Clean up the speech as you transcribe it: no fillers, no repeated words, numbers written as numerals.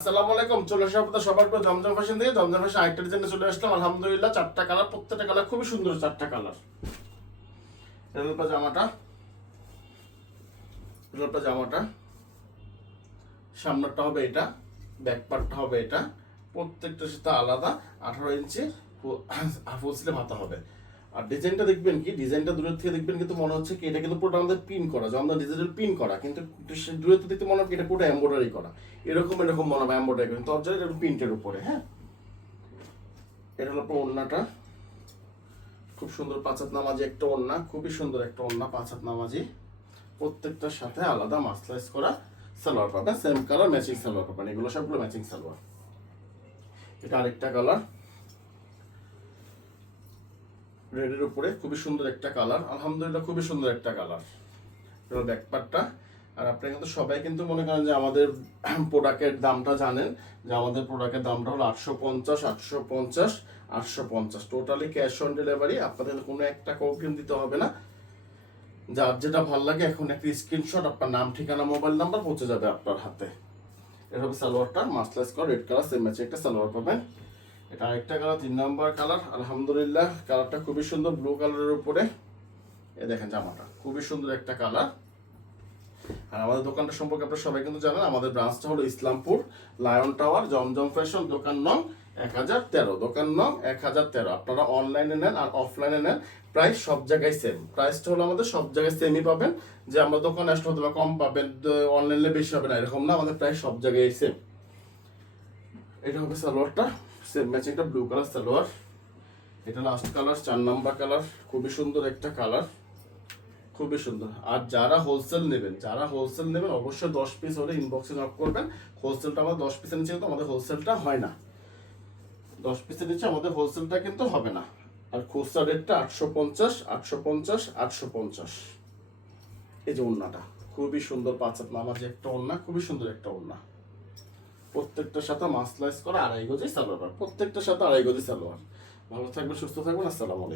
আসসালামু আলাইকুম। চলে আসা আপনাদের সবার পর জমজম ফ্যাশন থেকে। জমজম ফ্যাশন আইটের জন্য চলে আসলাম। আলহামদুলিল্লাহ, চারটা কালার, প্রত্যেকটা কালার খুবই সুন্দর, চারটা কালার। এটা জামাটা, এটা জামাটা সামনেরটা হবে এটা, ব্যাক পার্টটা হবে এটা, প্রত্যেকটার সাথে আলাদা 18 ইঞ্চি ফুল স্লিভ হাতা হবে। আর ডিজাইনটা দেখবেন কি, ডিজাইনটা দূরের থেকে দেখবেন কিন্তু মনে হচ্ছে কি এটা কিন্তু পুরোটা আমাদের পিন করা, যেমন ডিজিটাল পিন করা, কিন্তু দূরের থেকে দেখতে মনে হবে এটা পুরোটা এমব্রয়ডারি করা। এরকম মনে হবে এমব্রয়ডারি, কিন্তু অবজার্ভ এটা প্রিন্টের উপরে। হ্যাঁ, এটা হলো ওড়নাটা, খুব সুন্দর পাঁচ হাত নামাজি একটা ওড়না, খুবই সুন্দর একটা ওড়না, পাঁচ হাত নামাজি। প্রত্যেকটার সাথে আলাদা মাসলাইজ করা সালোয়ার পাবেন, সেম কালার ম্যাচিং সালোয়ার পাবেন, এগুলো সবগুলো ম্যাচিং সালোয়ার। এটা আরেকটা কালার, রেডের উপরে খুবই সুন্দর একটা কালার, আলহামদুলিল্লাহ খুবই সুন্দর একটা কালার। এটা ব্যাক পার্টটা। আর আপনারা কিন্তু সবাই কিন্তু মনে করেন যে আমাদের প্রোডাক্টের দামটা জানেন, যে আমাদের প্রোডাক্টের দামটা হলো 850, 850, 850, টোটালি ক্যাশ অন ডেলিভারি। আপনাদের কোনো এক টাকা অগ্রিম দিতে হবে না। যার যেটা ভালো লাগে এখন একটা স্ক্রিনশট, আপনার নাম, ঠিকানা, মোবাইল নাম্বার পৌঁছে যাবে আপনার হাতে। এটা হবে সালোয়ারটা, মাসলাইজ করা রেড কালার, সেম ম্যাচিং একটা সালোয়ার পাবেন। এটা আরেকটা কালার, 3 নাম্বার কালার, আলহামদুলিল্লাহ কালারটা খুবই সুন্দর, ব্লু কালারের উপরে। এ দেখেন জামাটা খুবই সুন্দর একটা কালার। আর আমাদের দোকানটা সম্পর্কে আপনারা সবাই কিন্তু জানেন, আমাদের ব্রাঞ্চটা হলো ইসলামপুর লায়ন টাওয়ার, জমজম ফ্যাশন, দোকান নং 1013, দোকান নং 1013। আপনারা অনলাইনে নেন আর অফলাইনে নেন, প্রাইস সব জায়গায় সেম। প্রাইসটা হলো আমাদের সব জায়গায় সেমই পাবেন, যে আমরা দোকানে আসলে হয়তো কম পাবেন, অনলাইনে বেশি হবে না, এরকম না, আমাদের প্রাইস সব জায়গায় সেম। এটা হবে সালোয়ারটা, সেম ম্যাচিংটা ব্লু কালার সালোয়ার। এটা লাস্ট কালার, 4 নাম্বার কালার, খুবই সুন্দর একটা কালার, খুবই সুন্দর। আর যারা হোলসেল নেবেন অবশ্যই 10 পিস হলে ইনবক্সে নক করবেন। হোলসেলটা আমাদের 10 পিসের নিচে কিন্তু আমাদের হোলসেলটা হয় না, 10 পিসের নিচে আমাদের হোলসেলটা কিন্তু হবে না। আর খুচরা রেটটা 850, 850, 850। এই যে ওড়নাটা খুবই সুন্দর, পাঁচ হাত নামাজি একটা ওড়না, খুবই সুন্দর একটা ওড়না। প্রত্যেকটার সাথে মাসলাইজ করা আড়াই গজি সালোয়ার, প্রত্যেকটার সাথে আড়াই গজি সালোয়ার। ভালো থাকবেন, সুস্থ থাকবেন, আসসালামু আলাইকুম।